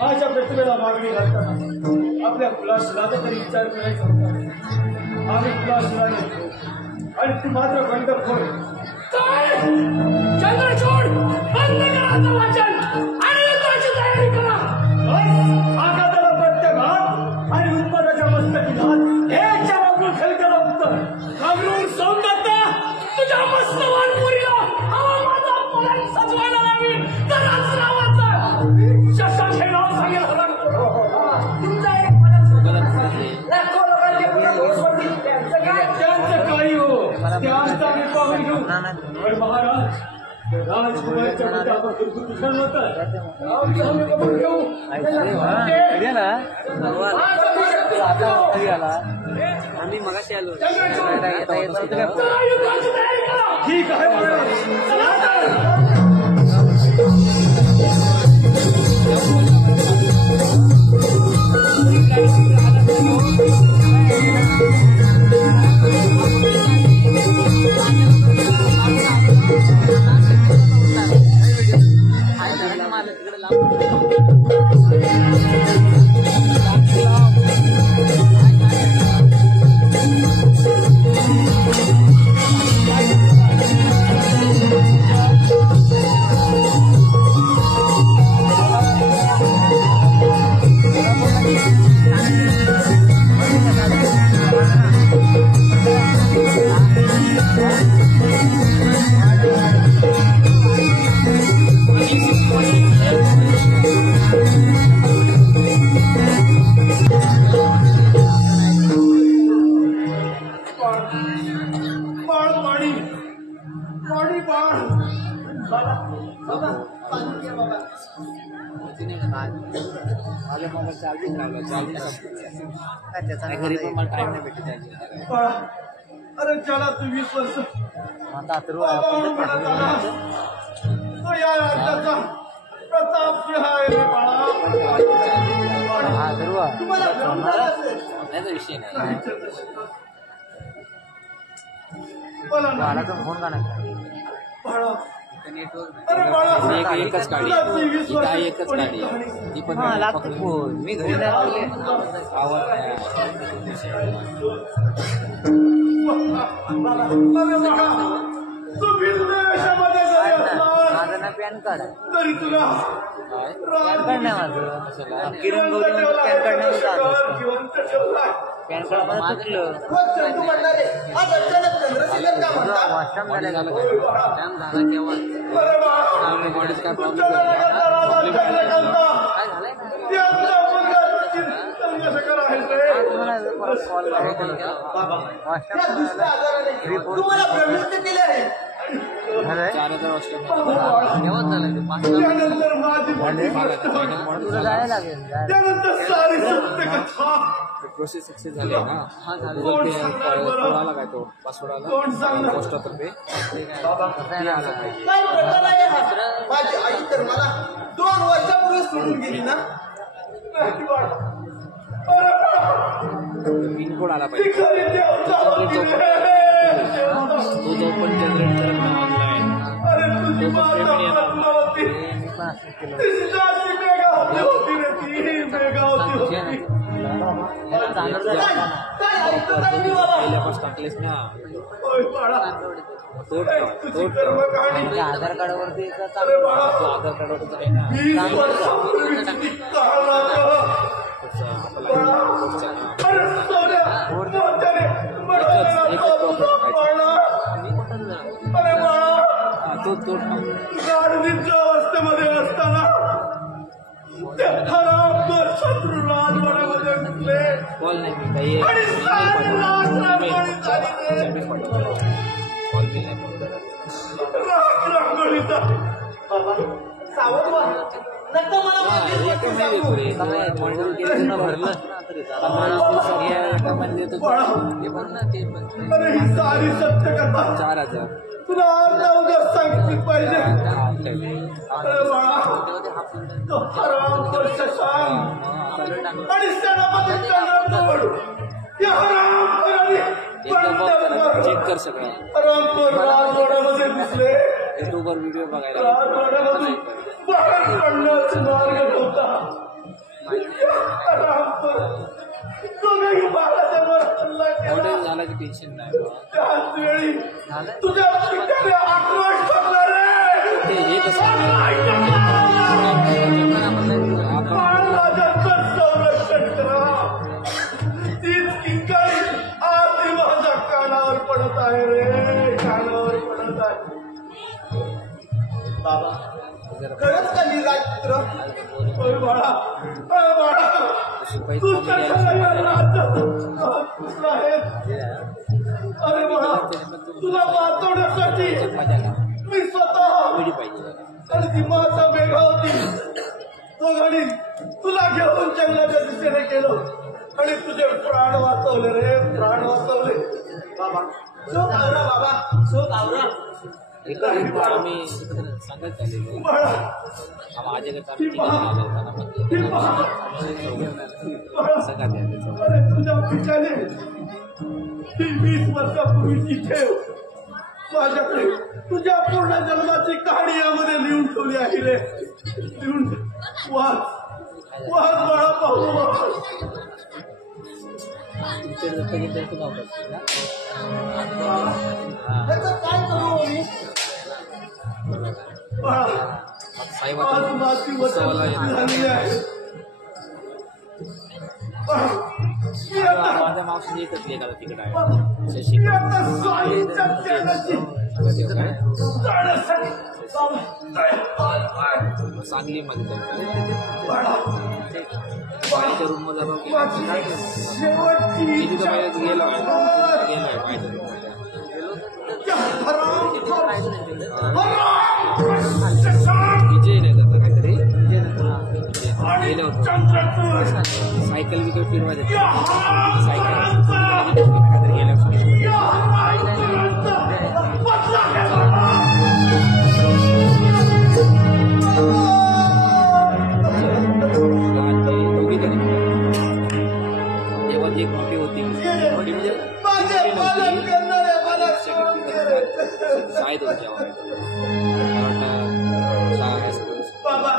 माझ्या प्रतिभेला मागणी घालताना आपल्या फुलाशिलाचा तरी विचार करायचा होता. आम्ही फुलाशिला घेतो आणि ती मात्र बंद खोड. चंद्रचूड बंद करा आता वाचन आणि युद्धाची तयारी करा. आकाशाला प्रत्यघात आणि उत्पन्नाच्या मस्तकी घात हे चमकून खेळताना उत्तर घाबरून सौंदत्ता तुझ्या मस्तवान पुरीला हवा माझा पलट सजवायला लावीन तर आज नावाचा शशा खेळा आम्ही मगाशी आलो ठीक आहे घरी पण मला टाइम नाही भेटत अरे चला तू 20 वर्ष आता तो या राज्याचा प्रताप सिंह आहे रे बाळा तुम्हाला विषय नाही बोला ना फोन का नाही बाळा अरे बाळा एकच गाडी काय एकच गाडी ती पण मी घरी नाही राहिले आवाज अरे बाळा तू बिलने वेशामध्ये जरी असलास माझं ना पॅन कार्ड तरी तुला पॅन कार्ड नाही माझं किरण गौरी पॅन कार्ड नाही पॅन कार्ड मला तुटलं बॉडीच काय प्रॉब्लेम तुला जायला लागेल प्रोसेस सक्सेस झाली आहे ना गुगल पे आला काय तो पासवर्ड आला पोस्टातर्फे माझी आई तर मला 2 वर्षापूर्वी सोडून गेली ना पिनकोड आला पाहिजे तो जो पण जनरेट करत ऑनलाईन टाकलेस ना आधार कार्डावरती आधार कार्डावरती आहे ना गाडवीच्या अवस्थेमध्ये असताना शत्रूला डोळ्यामध्ये घुसले कॉल नाही काही अरे ही सारी सत्य कथा 4000 तुला अर्धा उद्या सांगितली पाहिजे अरे बाळा तो हराम शशांक आणि सेनापती चंद्रचूड या हराम चेक कर सगळं हरामखोर राजवाड्यामध्ये दिसले युट्यूबवर व्हिडिओ बघायला राजवाड्यामधून बाहेर पडण्याचा मार्ग होता हरामखोर तुम्ही महाराजांवर हल्ला केला झाला की टेन्शन नाही त्याच वेळी तुझ्या पित्याने आक्रोश ठरला रे हे कसं महाराजांचं संरक्षण करा तीच किंकाळी आरती माझ्या कानावर पडत आहे रे कानावर पडत आहे बाबा खरंच का निरात्र बाळा तू अरे बाळा तुला वाचवण्यासाठी मी स्वतः कॉमेडी पाहिजे जरा. आणि ती माता वेगळा होती तो घडी तुला घेऊन जंगलाच्या दिशेने गेलो आणि तुझे प्राण वाचवले रे प्राण वाचवले बाबा शोध आवरा बाबा शोध आवरा एका दिवशी आम्ही सांगत चाललेलो बाळा माझ्याकडे आम्ही तिकडे आलो होताना सगळ्यात अरे तुझ्या पिकाने ती 20 वर्षापूर्वीची ठेव माझ्याकडे तुझ्या पूर्ण जन्माची कहाणी यामध्ये लिहून ठेवली आहे रे लिहून वाच वाच बाळा पाहू तुमच्या दत्तगीताचं नाव करतो ना काय करू मी बाळा आज माझी वचन झाली आहे मी आता माझा मावशी एकच लेखाला तिकडे आहे मी आता स्वामींच्या चरणाची जाण्यासाठी सांगलीमध्ये बाळा माझ्या रूम मध्ये माझी शेवटची इच्छा गेलाय माझ्या विजय नाही करता काहीतरी गेले होते सायकल विकत फिरवायचं सायकल काहीतरी गेल्या तेव्हा जी एक मोठी होती मोठी म्हणजे शाळेत होती बाबा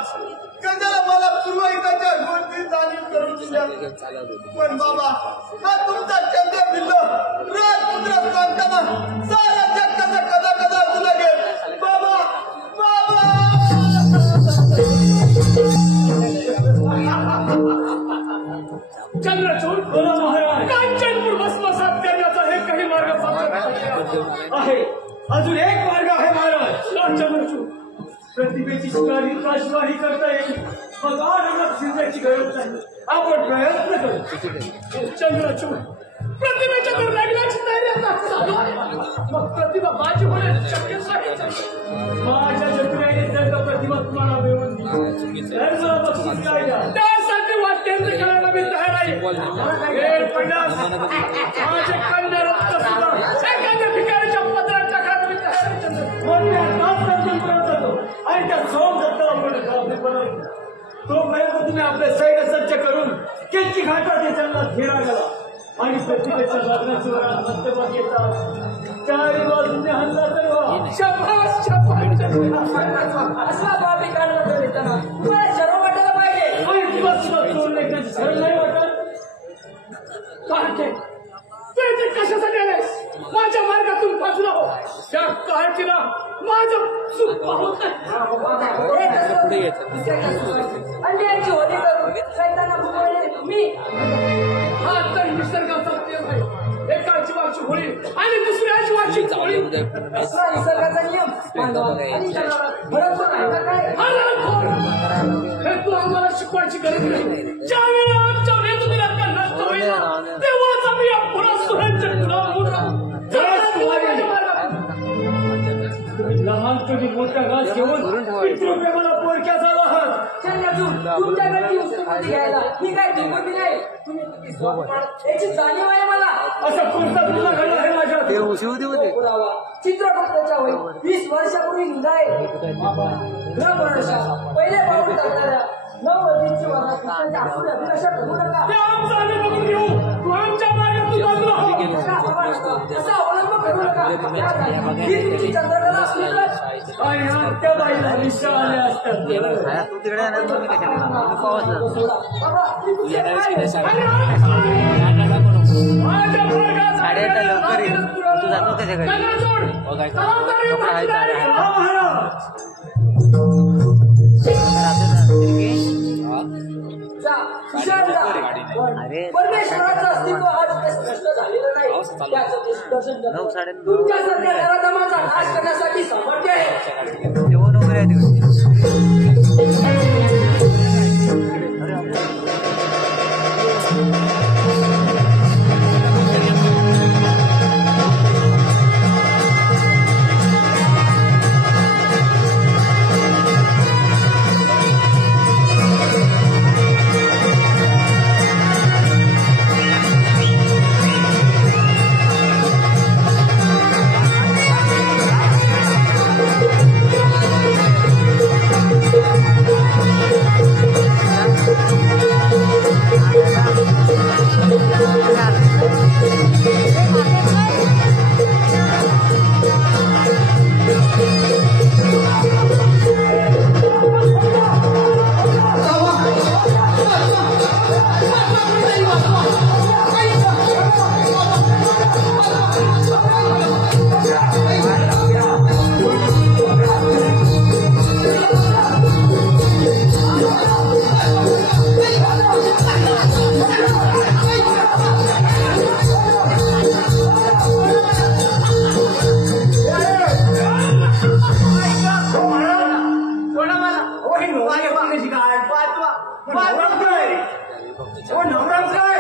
कशाला मला पूर्वहिताच्या गोष्टी जाणीव करून दिल्या चालत होती पण बाबा हा तुमचा चंद्र बिल्ल राजपुत्र सांगताना सारा जग कसं कदा कदा लागेल बाबा बाबा चंद्रचूड बोला महाराज कांचनपूर भस्मसात करण्याचा हे काही मार्ग आहे अजून एक मार्ग आहे महाराज चंद्रचूड प्रतिभेची शिवाही करता येईल मग आनंदात शिरण्याची गरज नाही आपण प्रयत्न करू चंद्रचूड प्रतिभेच्या तर लग्नाची तयारी आता चालू आहे मग प्रतिभा माझी होणे शक्यच नाही माझ्या जत्रेने जर का प्रतिभा तुम्हाला मिळवून दिली तर मला बक्षीस काय द्या त्यासाठी वाद्यंत्र करायला मी तयार आहे हे पन्नास माझे कन्या रक्त सुद्धा एखाद्या ठिकाणीच्या पत्रात टाकायला मी तयार आहे चंद्रचूड म्हणून मी आत्ताच दर्शन करत होतो आणि त्या सोम दत्ताला बनवलं तोपर्यंत तुम्ही आपले सैन्य सज्ज करून केची घाटात याच्याला घेरा गेला आणि प्रतिभेच्या लग्नाच्या वरात मध्यभागी येतात चारी बाजूने हल्ला सर्व शब्बास शब्बास असला बाबी काढला तर येताना तुम्हाला शर्म वाटायला पाहिजे आणि तुला सुद्धा चोर लेखण्याची सरळ नाही वाटत कार्टे तू इथे कशासाठी आलेस माझ्या मार्गातून बाजूला हो त्या कार्टीला माझं सुख पाहत पुढे यायचं अन्यायाची होती करून सैताना बुडवणे मी हा तर निसर्गाचा नियम आहे एकाची वाची होळी आणि दुसऱ्याची वाची होळी असला निसर्गाचा नियम आणि शरीराला भरत नाही ना काय हे तू आम्हाला शिकवायची गरज नाही ज्या वेळेला आमच्या वेदुदिनांना नष्ट होईल तेव्हाच आम्ही या पुरासुरांच्या लहान तुम्ही मोठा घास घेऊन पितृप्रेमाला पोरक्या झाला आहात तुमच्याकडे वस्तुमती घ्यायला मी काय टिकवती नाही तुम्ही याची जाणीव आहे मला असा कोणता तुला घडला आहे माझ्या पुरावा चित्रपटाच्या वय 20 वर्षापूर्वी निघाय पहिले पाऊल टाकणाऱ्या नववधूंची वादात त्यांच्या आपुल्या अभिलाषा करू नका ते आमचा आम्ही बघून घेऊ तू आमच्या मार्गातून बाजूला हो असा अवलंब करू नका ही तुमची चंद्रकला असली तर आणि आमच्या बाईला निशा आल्या असतात बाबा ती तुमची काय? माझ्या साडेआठला लवकर येईल तू जातो त्याच्याकडे हा महाराज परमेश्वराचं अस्तित्व आज स्पष्ट झालेलं नाही त्याचं दर्शन तुमच्यासारख्या नराधमाचा नाश करण्यासाठी सामर्थ्य आहे ओ नवराज काय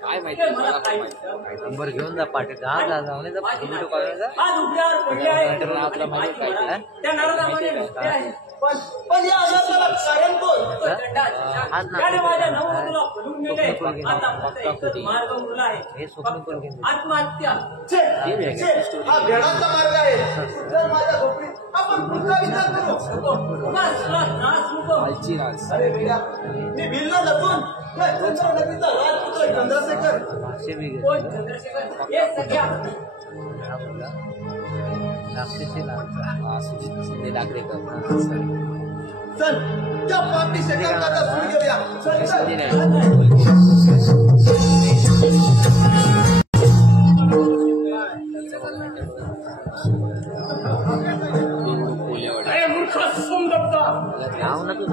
काय माहिती नंबर घेऊन जा पाठी जाऊन आपला माहिती काय पण या आजाराला कारण कोण हे स्वप्न पण घेऊन आत्महत्या हा भेडाचा मार्ग आहे जर माझ्या झोपडीत आपण पुढचा विचार करू अरे बेटा मी भिल्ला लपून नदीचा राजपुत्र चंद्रशेखर चल त्या पापी शेकांचा सूर घेऊया चल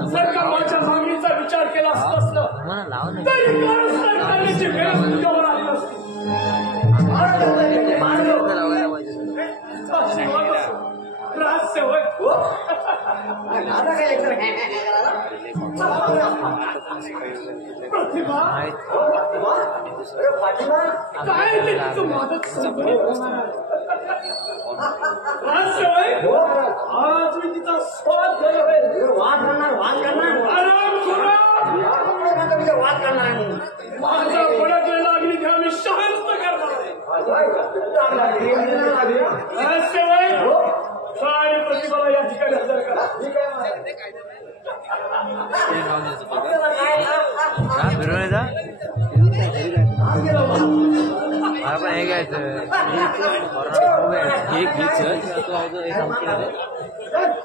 जर का माझ्या मागणीचा विचार केला असता तरी सरकारची वेळ तुझ्यावर आली नसती रहस्य होय प्रतिभा काय ते तुझं माझं आज मी तिचा स्वाद झालोय वाद करणार आराम करा वाद करणार माझा फडकला लागली घ्या मी शांत करणार काय प्रतिभाला या ठिकाणी हजर करा आपण हे घ्यायचं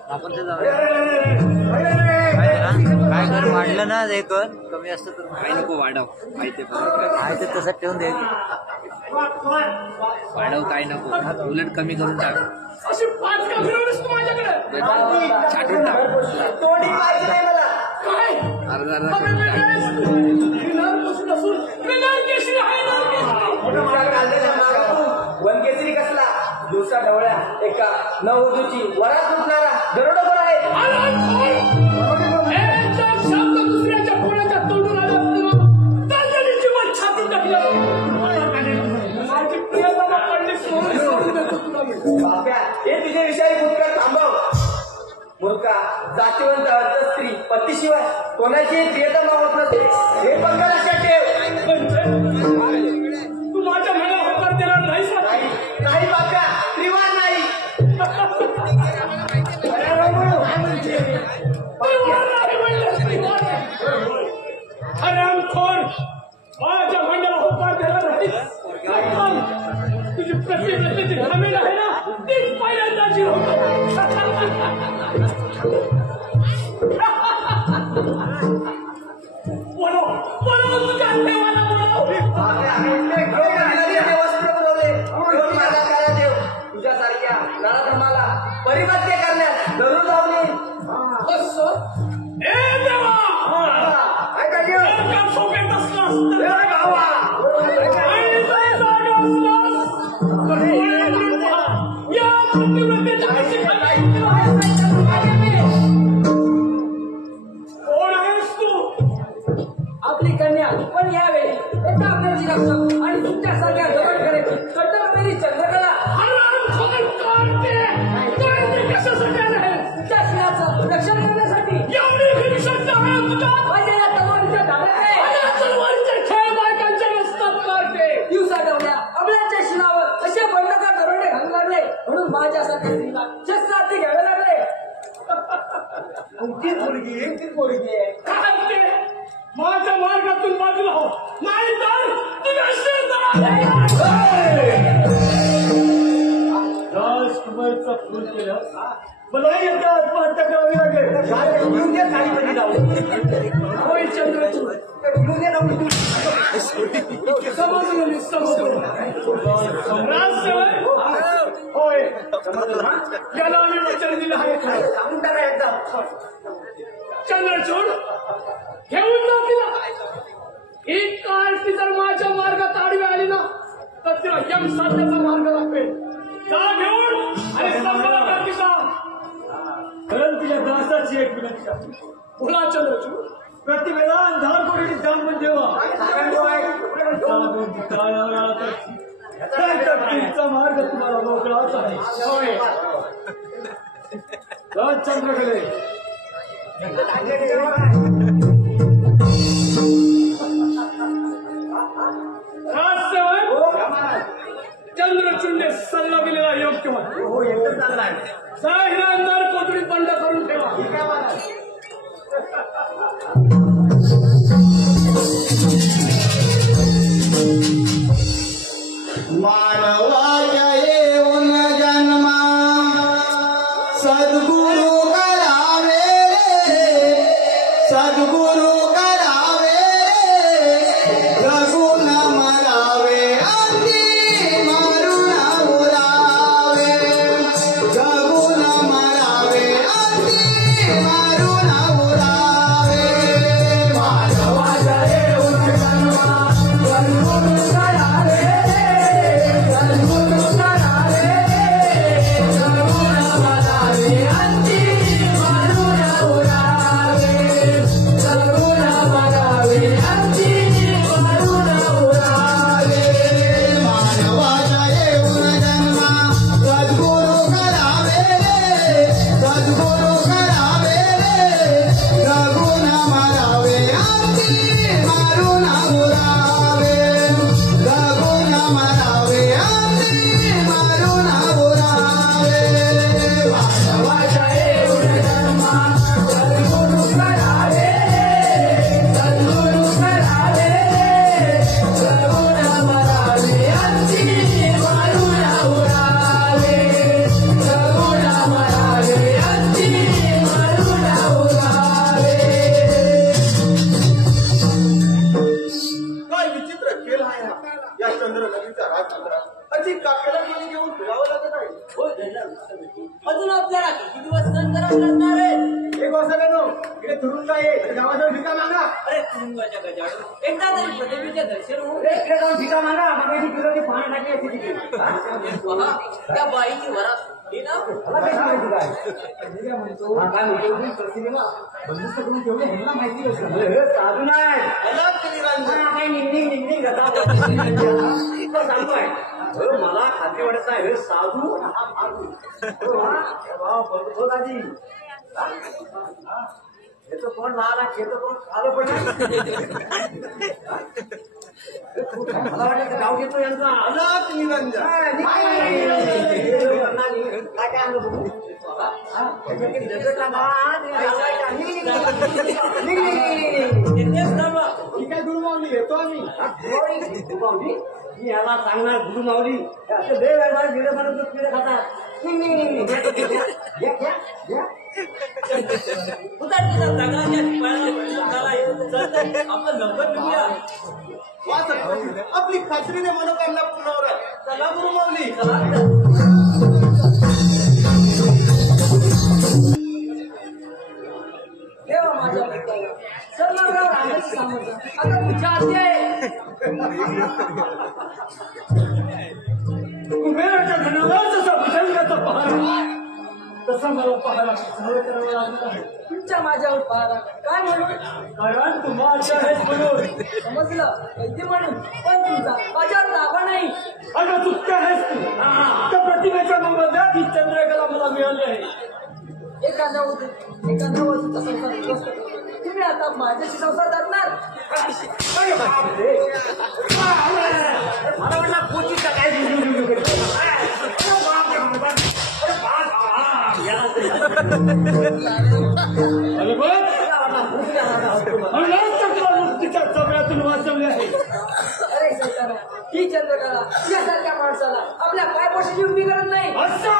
आपण ते काय कर वाढलं ना हे कर कमी असतं तर काय नको वाढव आहे ते तसं ठेवून दे वाढव काय नको उलट कमी करून टाक अशी पाच का फिरवलीस तू माझ्याकडे छाटून टाक काय अर्धा वनकेसरी कसला दिवसा ढवळ्या एका नववधूची वरात उठणारा दरोडेखोर आहे शब्द दुसऱ्याच्या कोणाच्या तोंडून आला त्याच्याने जीवन छापून टाकलं माझी प्रियतमा पडली सोडून देतो तुला मी हे तुझे विषयी भूतकाळ थांबव मूर्खा जातीवंत अर्थ स्त्री पतीशिवाय कोणाची प्रियतमा होत नसते हे पण लक्षात ठेव तू माझ्या मला होकार देणार नाहीस ना नाही बाप्या त्रिवार नाही हरामखोर माझ्या भांड्याला होकार देणार नाहीस तुझी प्रतिकृतीची जमीन आहे ना तीच पहिल्यांदा जिरवतो बोलो तुझ्या देवाला तुझ्यासारख्या नराधमाला परिवर्तन करण्यात जरूर लावली आपली कन्या पण यावेळी एका आपल्याची रक्षक आणि तुमच्यासारख्या जवळकडे चंद्रमेरी चंद्रकला कशाचं रक्षण करण्यासाठी माझ्या या तलवारीच्या तलवारीचे खेळ बायकांच्या नसतात करते दिवसा डवल्या अबल्याच्या शिलावर असे बंडका दरोडे घालू लागले म्हणून माझ्यासारख्या स्त्रीला शस्त्रार्थी घ्यावे लागले ती पोरगी आहे माझ्या मार्गातून बाजूला हो नाही तर तुझ्या राजकुमारचा फोन केला मला एकदा आत्महत्या करावी लागेल गाडीमध्ये जाऊ होय चंद्रचूड समजलं मी समजलं होय याला आम्ही वचन दिलं आहे सांगून टाका एकदा चंद्रचूड घेऊन जा तिला ही कारती जर माझ्या मार्गात आडवी आली ना तर तिला यम साधण्याचा मार्ग दाखवेल जा घेऊन आणि संपला कर तिचा कारण तुझ्या दासाची एक विनंती बोला चंद्रचूड प्रतिभेला अंधार कोणी जाणून ठेवा तुमचा मार्ग तुम्हाला मोकळाच आहे चंद्रकले चंद्रचूडने सल्ला दिलेला योग्य हो एकच चाललाय साहिला अंधार कोठडीत बंद करून ठेवा मानवाच्या येऊन जन्मा सद्गुरु करावे सद्गुरु करावे रघुन मरावे अंती मारून उरावे रघुन मरावे चंद्र नदीचा राजचंद्र अशी काकेला कोणी घेऊन फिरावं लागत आहे. हो धन्यवाद. अजून आपल्याला किती दिवस सण करावं लागणार आहे? एक वाजता गेलो इकडे तुरुंग आहे गावाजवळ भिका मागा. अरे तुरुंगाच्या गजाडू एकदा तरी पदेवीचे दर्शन होऊ दे. इकडे जाऊन भिका मागा मागायची किलोची पाणी टाकली असते तिथे. पहा, त्या बाईची वरात ही ना मला काय सांगायचं काय? काय म्हणतो प्रतिभेला बंदिस्त करून ठेवले हे ना माहिती असतं. साधू नाही अनाथ निरंजन. काय निघ सांगतोय मला खात्री वाटत नाही हे साधू हा साधू दादी याचं कोण लहान खेळ कोण आलं पण मला वाटतं गाव घेतो यांचा अनाथ निरंजन. काय आणलं बघू काय गुरुमावली येतो आम्ही गुरुमावली मी याला सांगणार गुरुमावली असं लय वेळा गेले म्हणून तो पिढे खातात आपण नंबर घेऊया. आपली खात्रीने मनोकामना पूर्ण होणार. चला गुरुमावली. देवा माझ्या मित्राला सर्वांवर राहण्याचं सामर्थ्य आता तुझ्या हाती आहे. कुबेराच्या घराला जसा भुजंगाचा पहार तसा मला पहायला सहन करावं लागत आहे. तुमच्या माझ्यावर पहारा काय म्हणून कारण तुम्हाला हेच म्हणून समजलं वैद्य म्हणून पण तुमचा माझ्यावर ताबा नाही. अगं चुकते आहेस तू त्या प्रतिमेच्या मोबदल्यात ही चंद्रकला मला मिळाली आहे. एखाद्या वस्तूचा संसार उद्ध्वस्त करतो. तुम्ही आता माझ्याशी संसार धरणार. अरे बापरे. मला वाटलं पोचीचा काय जुजू करतो. अरे बापरे, अरे बाप. अरे बघ तिच्या चपऱ्यातून वाचवले आहे. अरे सैताना ही चंद्रकला यासारख्या माणसाला आपल्या पायपोषाची उभी करत नाही. अच्छा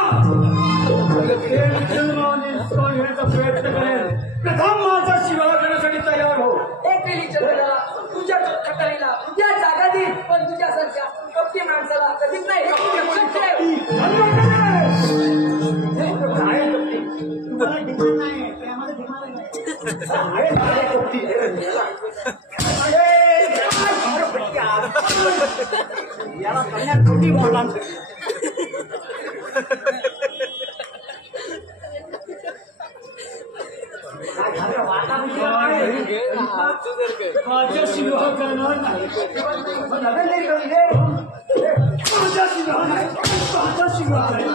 घेण्याचा प्रयत्न करेल. प्रथम माझा शिवाय करण्यासाठी तयार हो. एक केली चंद्रकला तुझ्या कटरीला तुझ्या जागा देईल पण तुझ्यासारख्या कपटी माणसाला कधीच नाही. तुम्हाला डिमांड नाही त्यामध्ये डिमांड नाही. याला कन्या खोटी बोलला. माझ्याशी विवाह करणार नाही. माझ्याशी विवाह नाही. माझ्याशी विवाह नाही.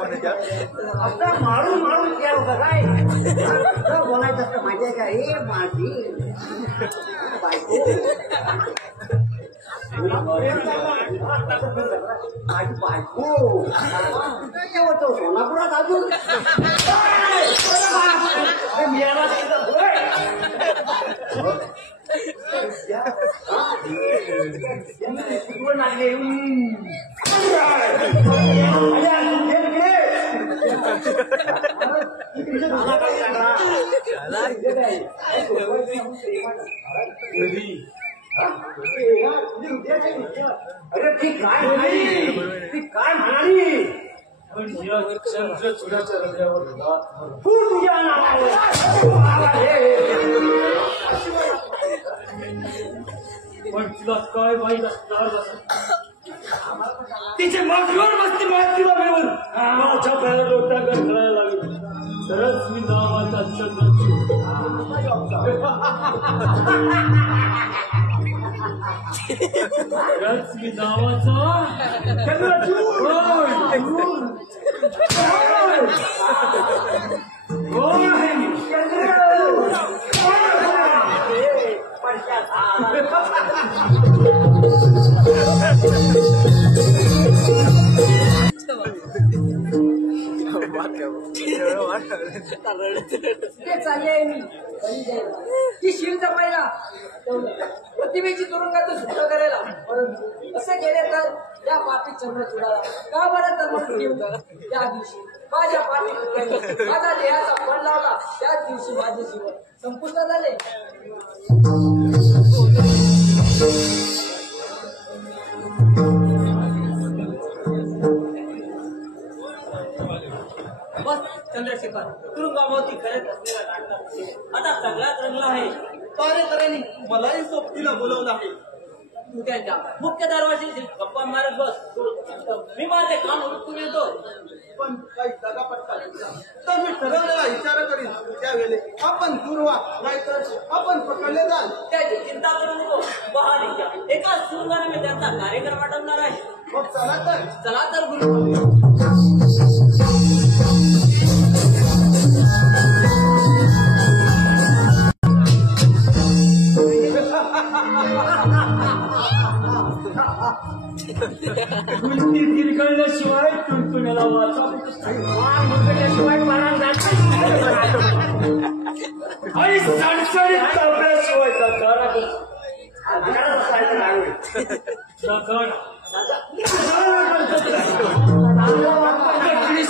आता मारून मारून केलं होतं काय बोलायचं असतं माहिती आहे का? हे माझी बायको माझी बायको होतो सोलापुरात अजून अरे ती काय म्हणाली चंद्रचूडाच्या रंगावर तू तुझ्या नावावर पण तुला काय माहीत असणार तिचे मगलोर मस्ती तिला मिळून माझ्या पायाला लोटा करायला लागेल तरच मी नावाचा चंद्रचूड तरच मी नावाचा चंद्रचूड ते चालले आहे मी ती शील जपायला प्रतिमेची तुरुंगातून सुटका करायला. परंतु असे केले तर त्या पापी चंद्रचूडाला का बरं तर घेऊन त्या दिवशी माझ्या पाठी माझा देहाचा पण त्याच दिवशी माझे जीवन संपुष्टात आले. बस चंद्रशेखर, तुरुंगाभोवती करत असलेला नाटक आता चांगलाच रंगला आहे. पारेकरांनी मलाही सोबतीला बोलवलं आहे. तू त्यांच्या मुख्य दरवाजाशी गप्पा मारत बस. मी माझे काम उरकून येतो. पण काही जागा पटका तर मी ठरवलेला विचार करीन. त्यावेळी आपण दूर व्हा, नाहीतर आपण पकडले जाल. त्याची चिंता करू नको. बहालीच्या एकाच सुरुवाने मी त्यांचा कार्यक्रम आटवणार आहे. मग चला तर गुरु. उलटी तिरकळल्याशिवाय तुणतुण्याला वाचा मुरकटल्याशिवाय मला आणि सणसणीत कापल्याशिवाय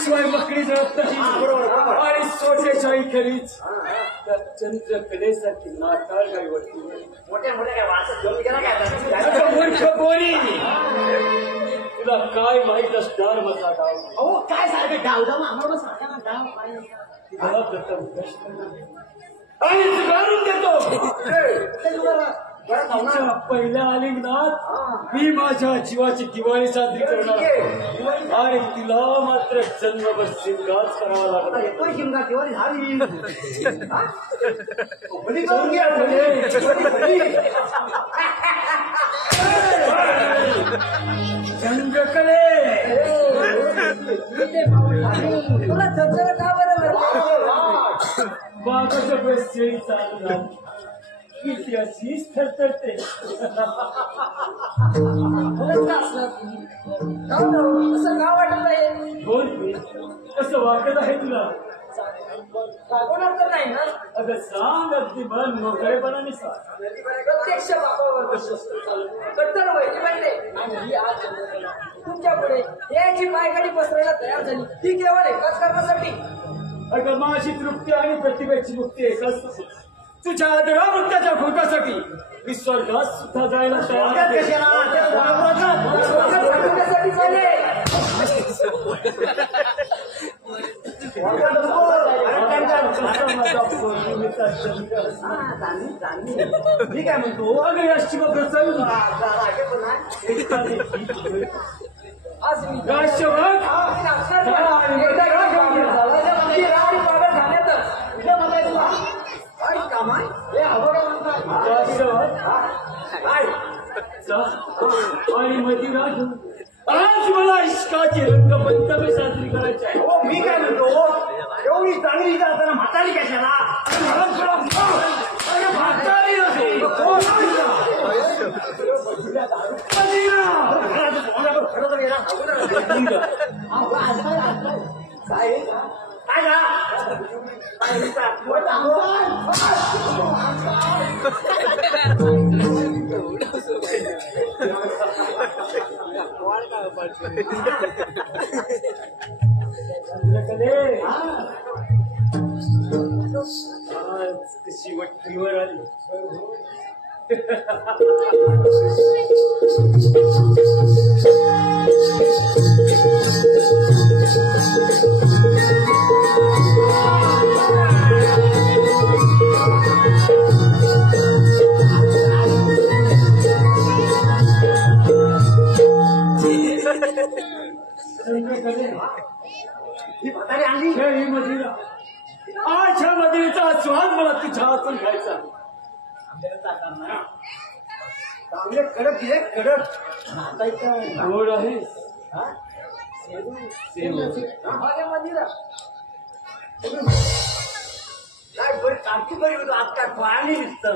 शिवाय मकडी जळत आणि सोटेशाही खरीच तर चंद्रकलेसाठी नाटाळ काही वाटते. मोठे मोठे काय वाचत घेऊन गेला काय मूर्ख कोणी तुला काय माहित असणार माझा डाव. अहो काय सारखं डाव डाव आम्हाला सांगा ना डाव काय तुला प्रथम प्रश्न आणि झुगारून देतो. तिच्या पहिल्या आलिंगनात मी माझ्या जीवाची दिवाळी साजरी करणार आणि तिला मात्र जन्मभर शिंगाच करावा लागला. येतोय शिमगा दिवाळी झाली चंद्रकले तुला चंद्र का बरं बागाचं बस शेळी चालू झाली की ती अशीच थरथरते. असं का वाटत आहे? बोल की, कसं वाटत आहे तुला? दाखवणार तर नाही ना? अगं सांग, अगदी मन मोकळेपणाने सांग. प्रत्यक्ष बापावर विश्वास चालू कट्टर व्हायची पाहिजे. आणि ही आज तुमच्या पुढे याची पायगाडी पसरायला तयार झाली. ती केवळ एकाच कारणासाठी. अगं माझी तृप्ती आणि प्रतिभेची मुक्ती एकच. तुझ्या आदरावृत्ताच्या भोगासाठी मी स्वर्गात सुद्धा जायला तयार आहे. सांगण्यासाठी झाले. मी काय म्हणतो अगं याची प्रसंग आज मी राष्ट्रभक्त आणि मदिरा घेऊन आज मला इश्काची रंगपंचमी साजरी करायची आहे. हो मी काय म्हणतो एवढी चांगली जाताना म्हातारी कशाला म्हातारी नाही काय शेवटीवर आली. ही म्हातारी आणली ही मदिरा, आज ह्या मदिरेचा स्वाद मला तुझ्या हातून घ्यायचा. चांगले कडक दिले कडक गोड आहे. काय बरी चांगली बरी होतो आज काय पाणी दिसतं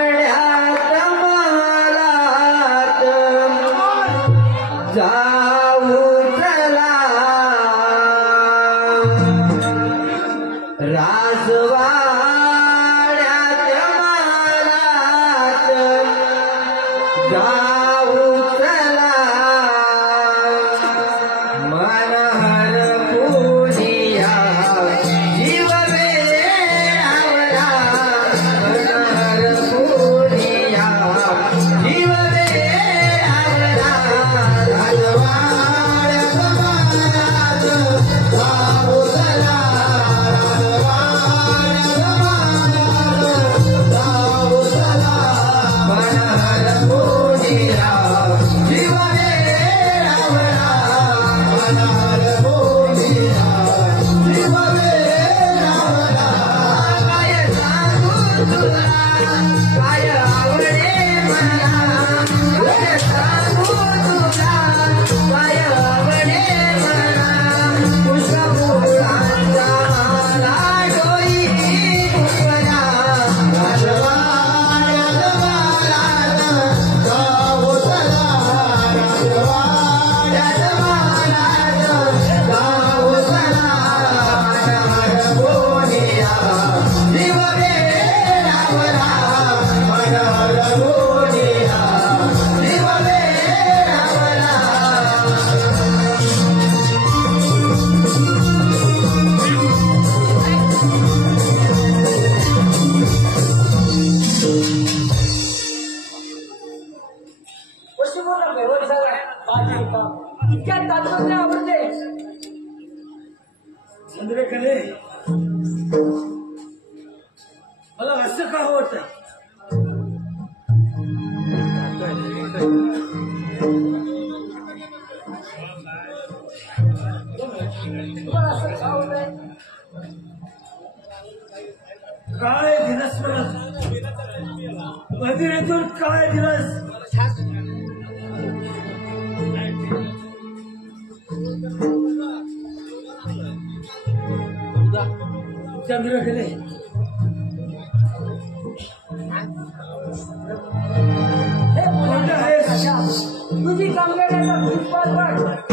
राजवाड्यात महालात जाऊ चला राजवाड्यात मारात जाऊ चला मन हरपुनिया जीव वेळावला मन हरपुनिया जीव वेळावला राजवाड्यात मारात जाऊ चला इतक्या तात्पर्य आवडते चंद्रकले मला असं का आवडतं तुम्हाला असं का आवडतंय काय दिवस मला मदिरेतून काय दिवस चंद्रकले हे मुलांना तुझी कामगारांना फुटबॉल वाट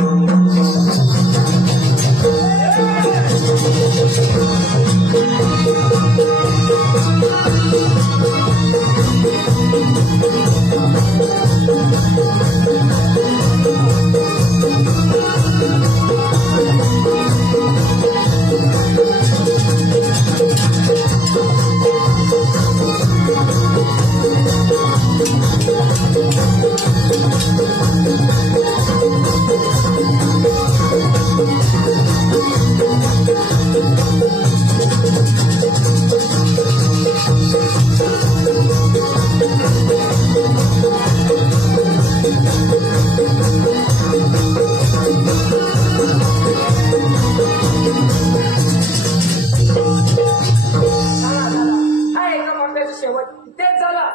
शेवट तेच झाला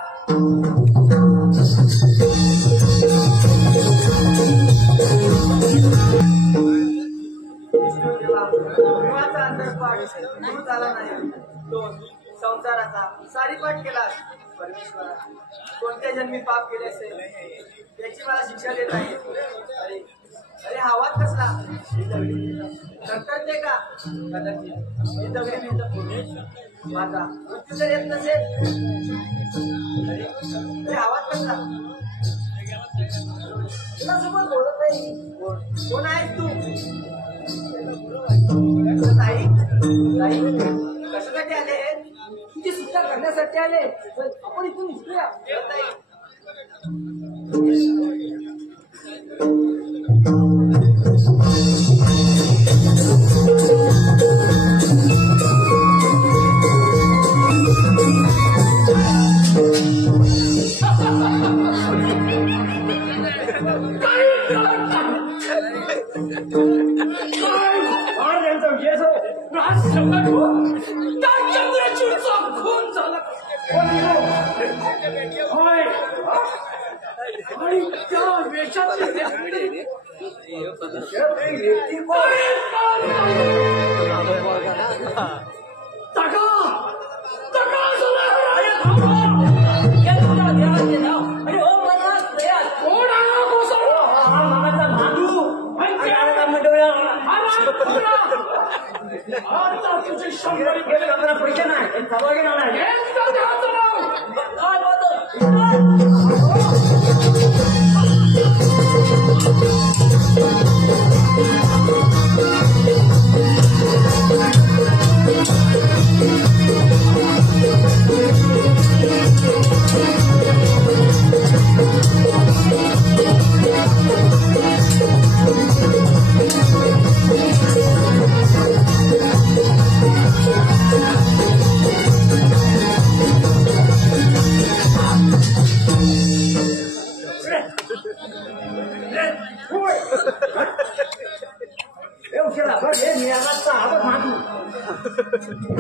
संसाराचा सारीपाठ केला परमेश्वरा कोणत्या जन्मी पाप केले असेल त्याची मला शिक्षा देत आहे अरे अरे हावात कसला ते का कदाचित हे दगडी मिळतं माझा मृत्यू जर येत नसेल अरे हावात कसला तुला समोर बोलत नाही कोण आहेस तू ताई ताई कशासाठी आले तुझी सुद्धा करण्यासाठी आले आपण इथून निघूया तुझे 100 पैसे आपल्याला पैसे नाही सभा घेणार नाही हेच का देवाचं नाव? काय बोलतो?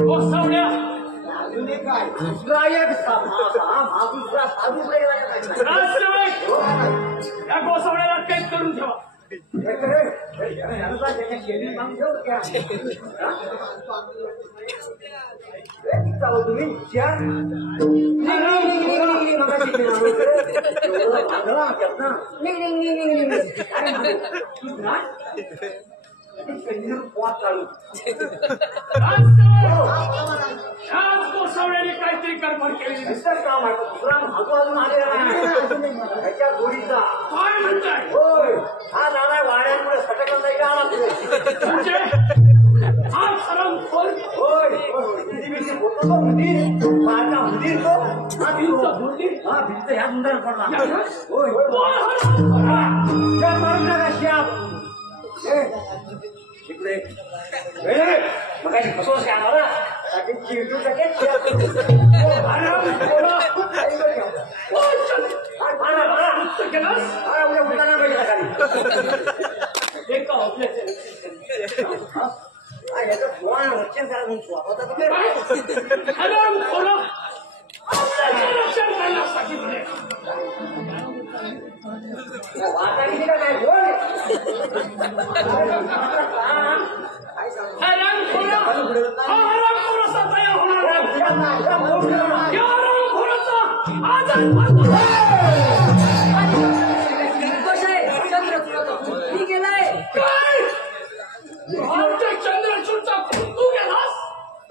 गोसावड्या काय गायक राजसेवक या गोसावड्याला कैद करून ठेवा. याच गोसावड्याने काहीतरी गडबड केली. काम आहे दुसरा हातू अजून आलेला नाही ह्याच्या जोडीचा काय म्हणताय? होय हा नाना वाड्यांमुळे सटकला नाही का आला तुझे म्हणजे हा हरामखोर होय होतो तो हुंदीर माझा हुंदीर तो हा भिंत हा भिंत ह्या सुंदर पडला होय कोण हरामखोर? त्या मारून टाका श्याम इकडे मग काही फसवस काय आला चिरटू टाके उलटाना पाहिजे याचं फोन रक्षण करा स्वतःचा हरामखोर आपल्याचं रक्षण करण्यासाठी म्हणे. वाटा किती का काय बोल हा हरामखोराचा तयार होणार नाही. या हरामखोराचा आजाद मी गेलाय काय? आमच्या चंद्रचूडचा तू गेलास?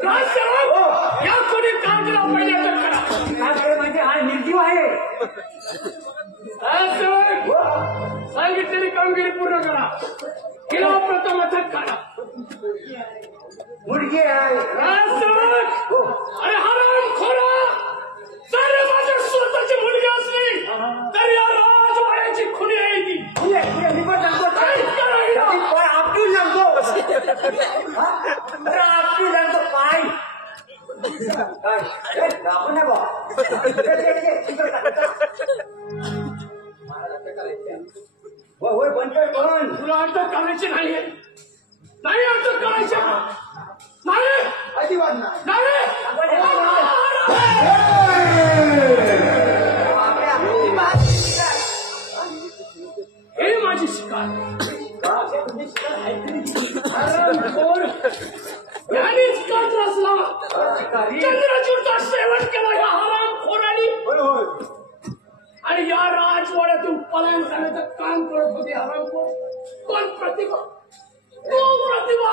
राजसेवक या कोणी काम केला पहिले अटक करा. म्हणजे हा निर्जीव आहे राजसेवक सांगितलेली कामगिरी पूर्ण करा. किंवा प्रथम अटक करा. मुलगी आहे राजसेवक अरे हरामखोरा जरी माझ्या स्वतःची मुलगी असली तरी या राजवाड्याची खुनी आहे ती. मी पण सांगतो आपटून सांगतो आपटून सांगतो पाय आपण नाही बा होय बंद कर पण तुला अटक करायची नाहीये. नाही अटक करायची नाही अजिबात नाही हे माझी शिकार. यानेच कट रचला. चंद्रचूडचा शेवट केला या हरामखोराने आणि या राजवाड्यातून पलायन करण्याचं काम करत होते हरामखोर. कोण प्रतिभा? तू प्रतिभा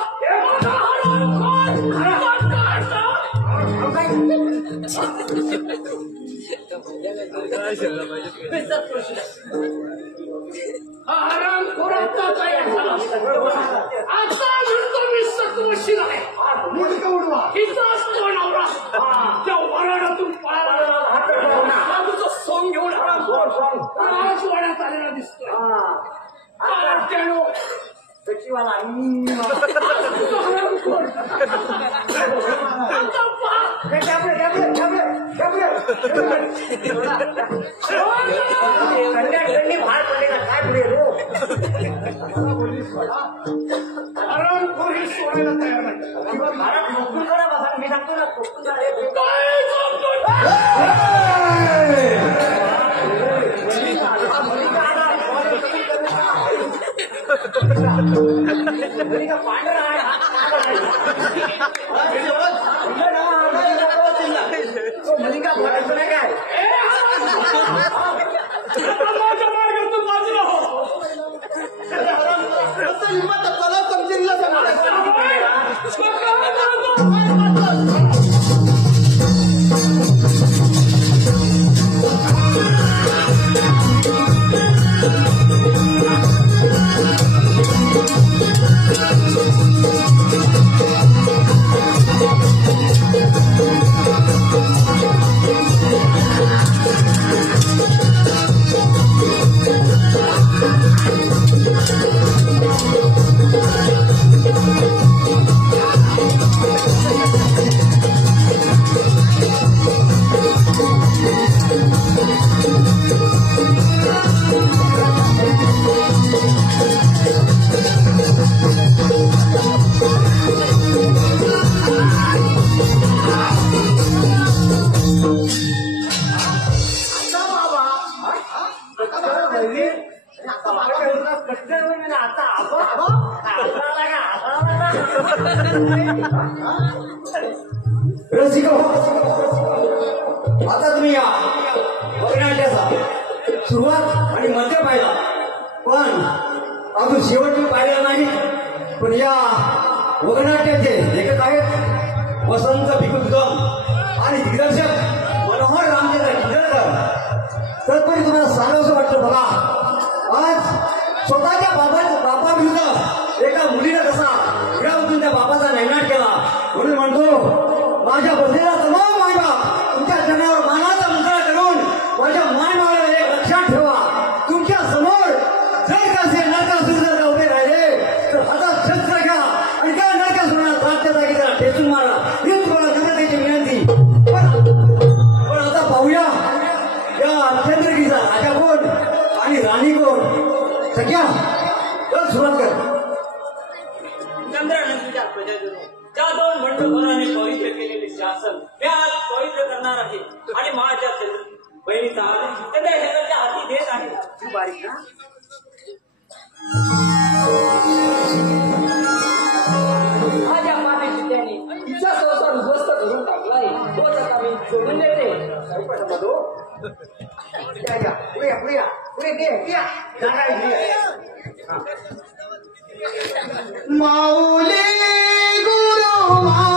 हरामखोराचा तयार झाला. आता म्हणतो मी सत्वशील आहे. हिचाच तो नवरा त्या वराडातून पळाला तुझं सोंग घेऊन राजवाड्यात आलेला दिसतोय. सचिवाला भार पडले ना काय पुढे हरामखोर हे सोडायला तयार नाही. भारत नोकरी करा बसा मी सांगतो ना काय करतोय? मलिका बोलायचं नाही काय माझ्या मार्गातून बाजूला हो. हिंमत समजेल मग काय करतो? रसिक हो, आता तुम्ही या बघण्याचा सुरुवात आणि मध्य पाहिला, पण अजून शेवट पाहिला नाही. पण या वगनाट्याचे लेखक आहेत वसंत भिकुदम आणि दिग्दर्शक मनोहर रामचंद्र किंजळकर. तत्परी तुम्हाला सांगावंसं वाटतं बघा, आज स्वतःच्या बापाविरुद्ध एका मुलीनं कसा विडावतून त्या बापाचा नैनाट केला. म्हणून म्हणतो, माझ्या बसलेला तमाम मायबाप तुमच्या जनावर मानाचा मुद्रा करून माझ्या मायबापाला एक लक्षात ठेवा. तुमच्या समोर जर कसे नरकासूर जर उभे राहिले तर हातात शस्त्र घ्या आणि त्या नरकासुराला ताटच्या जागी त्याला ठेचून मारा. ही तुम्हाला नम्रतेची विनंती. पण आता पाहूया या चंद्रगिरीचा राजा कोण आणि राणी कोण. सगळ्या तर सुरुवात कर. चंद्रानंदीच्या प्रजाजनो, ज्या दोन मंडळभराने पवित्र केलेले शासन मी आज पवित्र करणार आहे आणि माझ्या बहिणीचा चंद्र शेजारच्या हाती देत आहे. तू बारीक ना. माझ्या मातेची त्याने तिचा संसार उद्ध्वस्त करून टाकलाय. तो आता मी सोडून देते. माऊली गुरु